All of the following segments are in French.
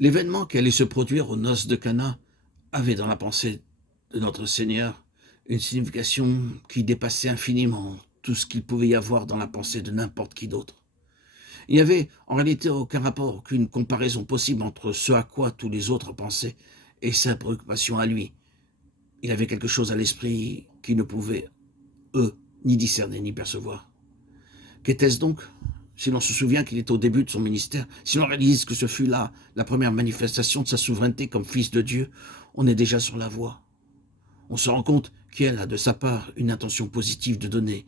L'événement qui allait se produire aux noces de Cana avait dans la pensée de notre Seigneur une signification qui dépassait infiniment tout ce qu'il pouvait y avoir dans la pensée de n'importe qui d'autre. Il n'y avait en réalité aucun rapport, aucune comparaison possible entre ce à quoi tous les autres pensaient et sa préoccupation à lui. Il avait quelque chose à l'esprit qu'ils ne pouvaient, eux, ni discerner ni percevoir. Qu'était-ce donc? Si l'on se souvient qu'il est au début de son ministère, si l'on réalise que ce fut là la première manifestation de sa souveraineté comme fils de Dieu, on est déjà sur la voie. On se rend compte qu'elle a de sa part une intention positive de donner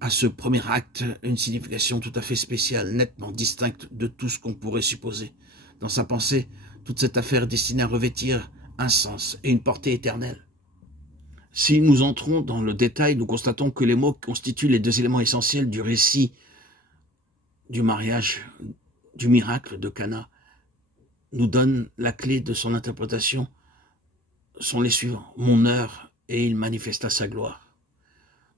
à ce premier acte une signification tout à fait spéciale, nettement distincte de tout ce qu'on pourrait supposer. Dans sa pensée, toute cette affaire est destinée à revêtir un sens et une portée éternelle. Si nous entrons dans le détail, nous constatons que les mots constituent les deux éléments essentiels du récit du mariage, du miracle de Cana, nous donnent la clé de son interprétation, sont les suivants. Mon heure, et il manifesta sa gloire.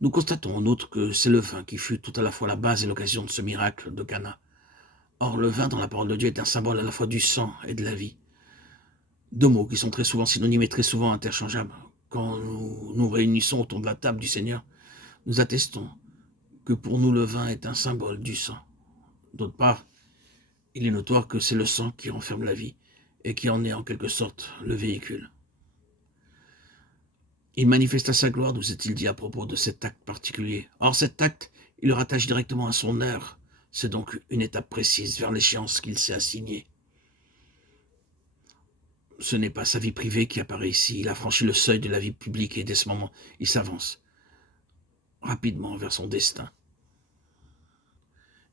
Nous constatons en outre que c'est le vin qui fut tout à la fois la base et l'occasion de ce miracle de Cana. Or, le vin dans la parole de Dieu est un symbole à la fois du sang et de la vie. Deux mots qui sont très souvent synonymes et très souvent interchangeables. Quand nous nous réunissons autour de la table du Seigneur, nous attestons que pour nous le vin est un symbole du sang. D'autre part, il est notoire que c'est le sang qui renferme la vie et qui en est en quelque sorte le véhicule. Il manifesta sa gloire, nous est-il dit à propos de cet acte particulier. Or, cet acte, il le rattache directement à son heure. C'est donc une étape précise vers l'échéance qu'il s'est assignée. Ce n'est pas sa vie privée qui apparaît ici. Il a franchi le seuil de la vie publique et dès ce moment, il s'avance rapidement vers son destin.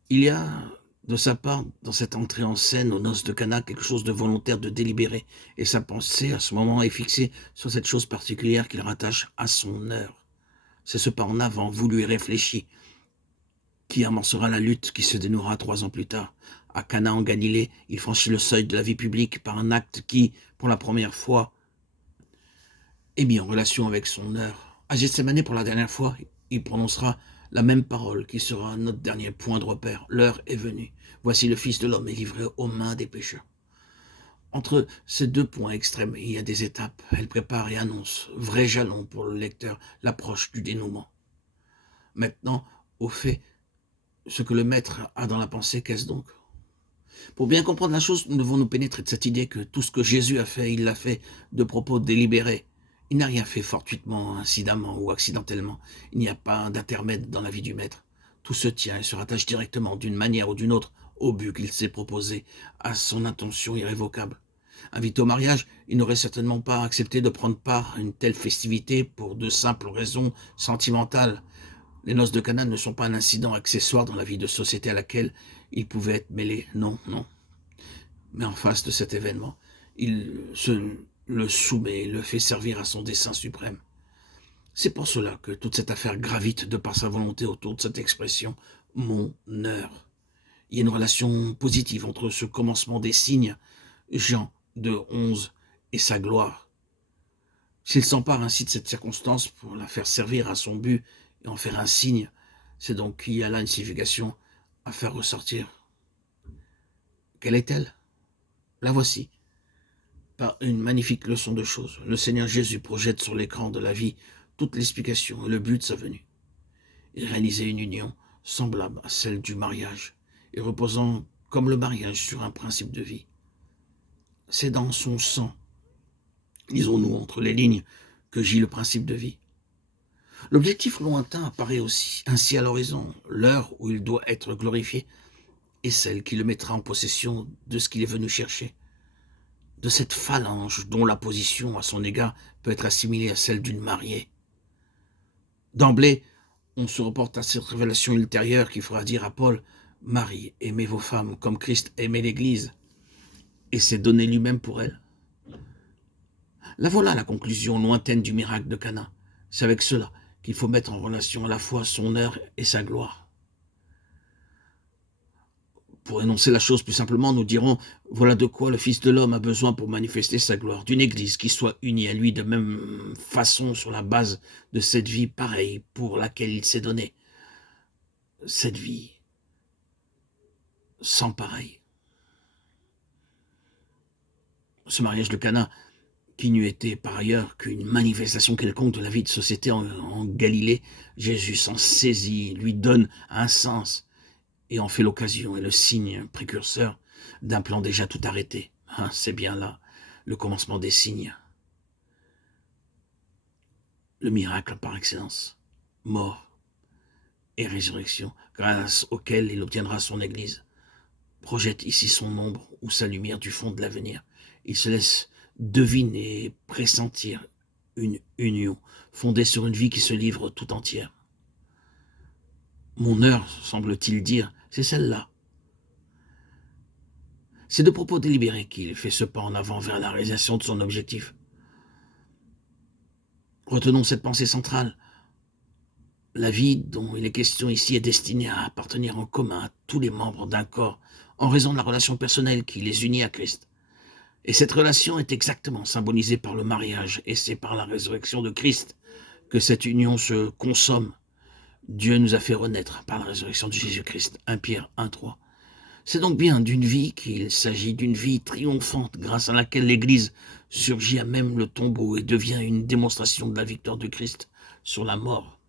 Il y a de sa part, dans cette entrée en scène aux noces de Cana, quelque chose de volontaire, de délibéré, et sa pensée à ce moment est fixée sur cette chose particulière qu'il rattache à son heure. C'est ce pas en avant, voulu et réfléchi, qui amorcera la lutte qui se dénouera 3 ans plus tard. À Cana en Galilée, il franchit le seuil de la vie publique par un acte qui, pour la première fois, est mis en relation avec son heure. À Gethsémani, pour la dernière fois, il prononcera la même parole qui sera notre dernier point de repère. L'heure est venue. Voici le Fils de l'homme est livré aux mains des pécheurs. Entre ces deux points extrêmes, il y a des étapes. Elle prépare et annonce, vrai jalon pour le lecteur, l'approche du dénouement. Maintenant, au fait, ce que le maître a dans la pensée, qu'est-ce donc? Pour bien comprendre la chose, nous devons nous pénétrer de cette idée que tout ce que Jésus a fait, il l'a fait de propos délibérés. Il n'a rien fait fortuitement, incidemment ou accidentellement. Il n'y a pas d'intermède dans la vie du maître. Tout se tient et se rattache directement, d'une manière ou d'une autre, au but qu'il s'est proposé, à son intention irrévocable. Invité au mariage, il n'aurait certainement pas accepté de prendre part à une telle festivité pour de simples raisons sentimentales. Les noces de Cana ne sont pas un incident accessoire dans la vie de société à laquelle il pouvait être mêlé. Non, non. Mais en face de cet événement, il le soumet, le fait servir à son dessein suprême. C'est pour cela que toute cette affaire gravite de par sa volonté autour de cette expression « mon heure ». Il y a une relation positive entre ce commencement des signes, Jean 2,11, et sa gloire. S'il s'empare ainsi de cette circonstance pour la faire servir à son but et en faire un signe, c'est donc qu'il y a là une signification à faire ressortir. Quelle est-elle? La voici. Par une magnifique leçon de choses, le Seigneur Jésus projette sur l'écran de la vie toute l'explication et le but de sa venue. Il réalisait une union semblable à celle du mariage et reposant comme le mariage sur un principe de vie. C'est dans son sang, lisons-nous entre les lignes, que gît le principe de vie. L'objectif lointain apparaît aussi ainsi à l'horizon. L'heure où il doit être glorifié est celle qui le mettra en possession de ce qu'il est venu chercher, de cette phalange dont la position à son égard peut être assimilée à celle d'une mariée. D'emblée, on se reporte à cette révélation ultérieure qui fera dire à Paul « Marie, aimez vos femmes comme Christ aimait l'Église, et s'est donné lui-même pour elle. » La voilà la conclusion lointaine du miracle de Cana. C'est avec cela qu'il faut mettre en relation à la fois son heure et sa gloire. Pour énoncer la chose plus simplement, nous dirons, voilà de quoi le Fils de l'homme a besoin pour manifester sa gloire, d'une Église qui soit unie à lui de même façon sur la base de cette vie pareille pour laquelle il s'est donné. Cette vie sans pareil. ce mariage de Cana, qui n'eût été par ailleurs qu'une manifestation quelconque de la vie de société en Galilée, Jésus s'en saisit, lui donne un sens et en fait l'occasion et le signe précurseur d'un plan déjà tout arrêté. Hein, c'est bien là le commencement des signes. Le miracle par excellence, mort et résurrection, grâce auquel il obtiendra son Église, projette ici son ombre ou sa lumière du fond de l'avenir. Il se laisse deviner et pressentir une union fondée sur une vie qui se livre tout entière. Mon heure, semble-t-il dire, c'est celle-là. C'est de propos délibérés qu'il fait ce pas en avant vers la réalisation de son objectif. Retenons cette pensée centrale. La vie dont il est question ici est destinée à appartenir en commun à tous les membres d'un corps en raison de la relation personnelle qui les unit à Christ. Et cette relation est exactement symbolisée par le mariage, et c'est par la résurrection de Christ que cette union se consomme. Dieu nous a fait renaître par la résurrection de Jésus-Christ. 1 Pierre 1,3. C'est donc bien d'une vie qu'il s'agit, d'une vie triomphante grâce à laquelle l'Église surgit à même le tombeau et devient une démonstration de la victoire de Christ sur la mort.